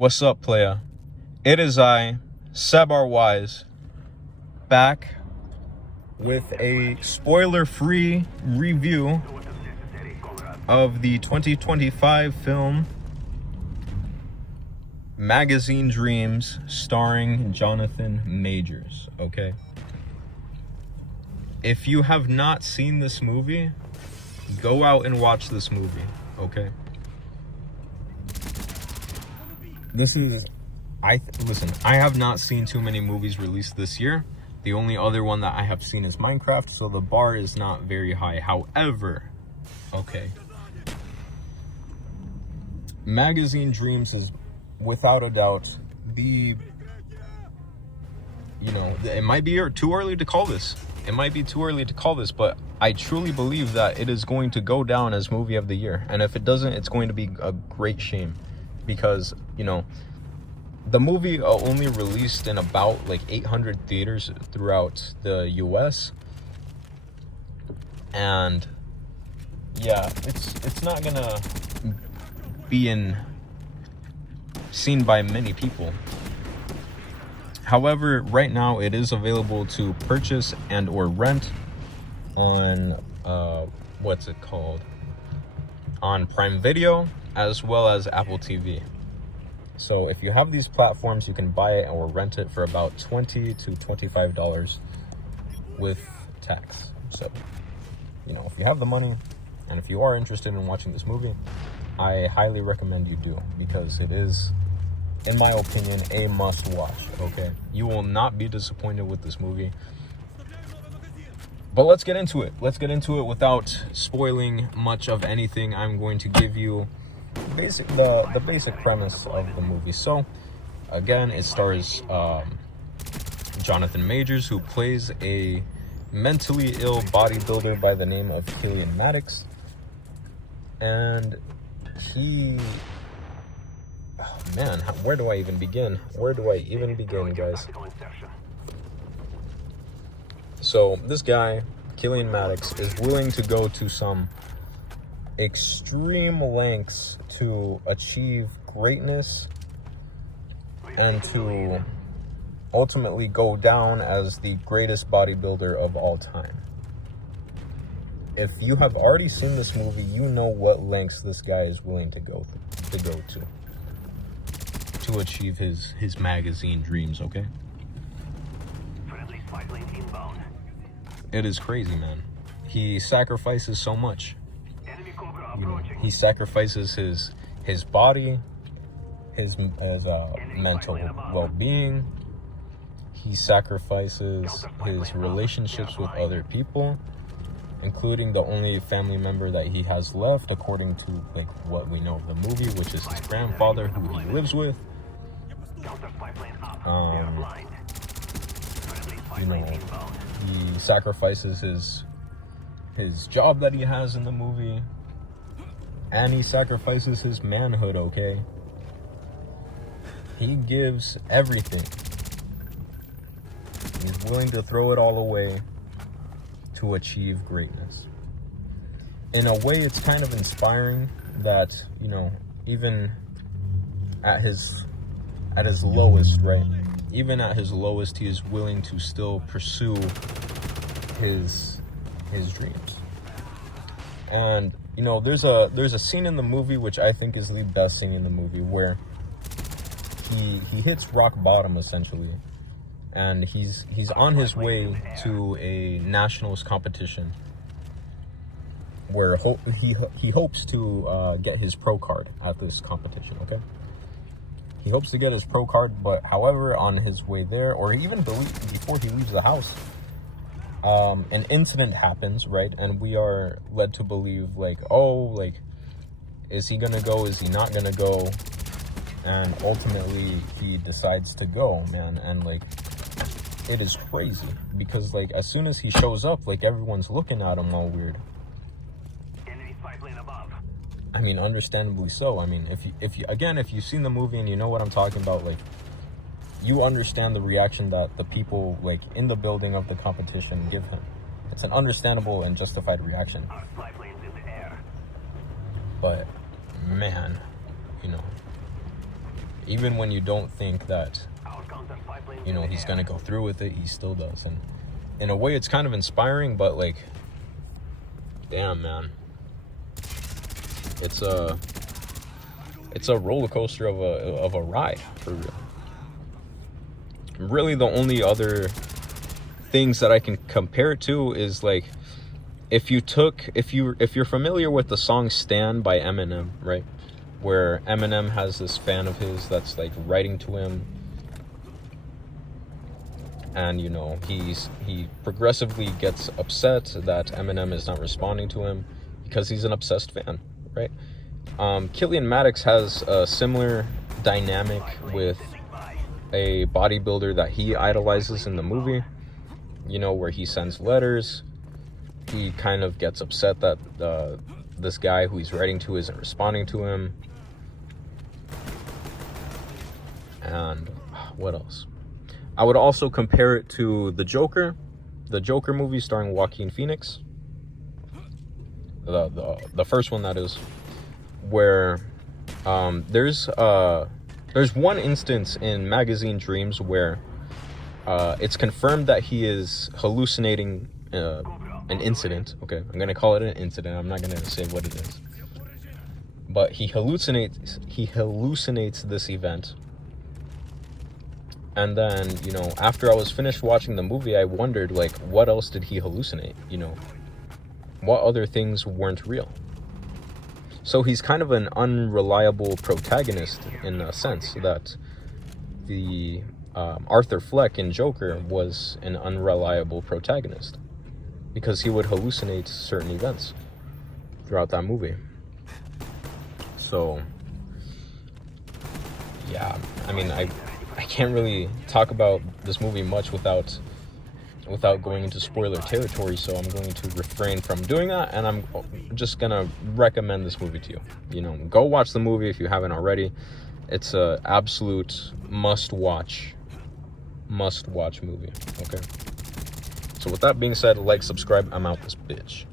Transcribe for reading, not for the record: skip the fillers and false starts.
What's up, playa? It is I, Sebar Wise, back with a spoiler-free review of the 2025 film Magazine Dreams, starring Jonathan Majors. Okay, if you have not seen this movie, go out and watch this movie. Okay, listen, I have not seen too many movies released this year. The only other one that I have seen is Minecraft, so the bar is not very high. However, okay, Magazine Dreams is without a doubt it might be too early to call this. It might be too early to call this, but I truly believe that it is going to go down as movie of the year. And if it doesn't, it's going to be a great shame, because, the movie only released in about like 800 theaters throughout the US. And yeah, it's not gonna be seen by many people. However, right now it is available to purchase and or rent on on Prime Video, as well as Apple TV. So if you have these platforms, you can buy it or rent it for about $20 to $25 with tax. So, if you have the money and if you are interested in watching this movie, I highly recommend you do, because it is, in my opinion, a must watch. Okay, you will not be disappointed with this movie. But let's get into it. Without spoiling much of anything. I'm going to give you the basic premise of the movie. So again, it stars Jonathan Majors, who plays a mentally ill bodybuilder by the name of Killian Maddox. And where do I even begin, guys? So this guy, Killian Maddox, is willing to go to some extreme lengths to achieve greatness and to ultimately go down as the greatest bodybuilder of all time. If you have already seen this movie, you know what lengths this guy is willing to go to achieve his magazine dreams. Okay, it is crazy, man. He sacrifices so much. He sacrifices his body, his mental well-being. He sacrifices his relationships with other people, including the only family member that he has left, according to what we know of the movie, which is his grandfather, who he lives with. He sacrifices his job that he has in the movie, and he sacrifices his manhood. Okay, he gives everything. He's willing to throw it all away to achieve greatness. In a way, it's kind of inspiring that, even at his lowest, right? Even at his lowest, he is willing to still pursue his dreams. And there's a scene in the movie which I think is the best scene in the movie, where he hits rock bottom, essentially. And he's on his way to a nationals competition where he hopes to get his pro card at this competition. Okay, he hopes to get his pro card, but however, on his way there, or even before he leaves the house, an incident happens, right? And we are led to believe is he gonna go, is he not gonna go? And ultimately he decides to go, man. And it is crazy, because as soon as he shows up, everyone's looking at him all weird. I mean, understandably so. I mean, if you've seen the movie and you know what I'm talking about, you understand the reaction that the people in the building of the competition give him. It's an understandable and justified reaction. But man, Even when you don't think that, you know, he's gonna go through with it, he still does. And in a way, it's kind of inspiring, but like, damn, man, it's a roller coaster of a ride, for real. Really, the only other things that I can compare it to is like, if you're familiar with the song "Stan" by Eminem, right, where Eminem has this fan of his that's like writing to him, and you know, he progressively gets upset that Eminem is not responding to him because he's an obsessed fan, right? Killian Maddox has a similar dynamic with a bodybuilder that he idolizes in the movie, you know, where he sends letters. He kind of gets upset that this guy who he's writing to isn't responding to him. And what else? I would also compare it to the Joker movie starring Joaquin Phoenix. The first one, that is, where there's one instance in Magazine Dreams where it's confirmed that he is hallucinating an incident. Okay, I'm gonna call it an incident. I'm not gonna say what it is. But he hallucinates this event. And then, you know, after I was finished watching the movie, I wondered, like, what else did he hallucinate? You know, what other things weren't real? So he's kind of an unreliable protagonist in a sense that the Arthur Fleck in Joker was an unreliable protagonist because he would hallucinate certain events throughout that movie. So, yeah, I mean, I can't really talk about this movie much without going into spoiler territory, so I'm going to refrain from doing that, and I'm just gonna recommend this movie to you. You know, go watch the movie if you haven't already. It's a absolute must-watch movie, okay? So with that being said, like, subscribe, I'm out this bitch.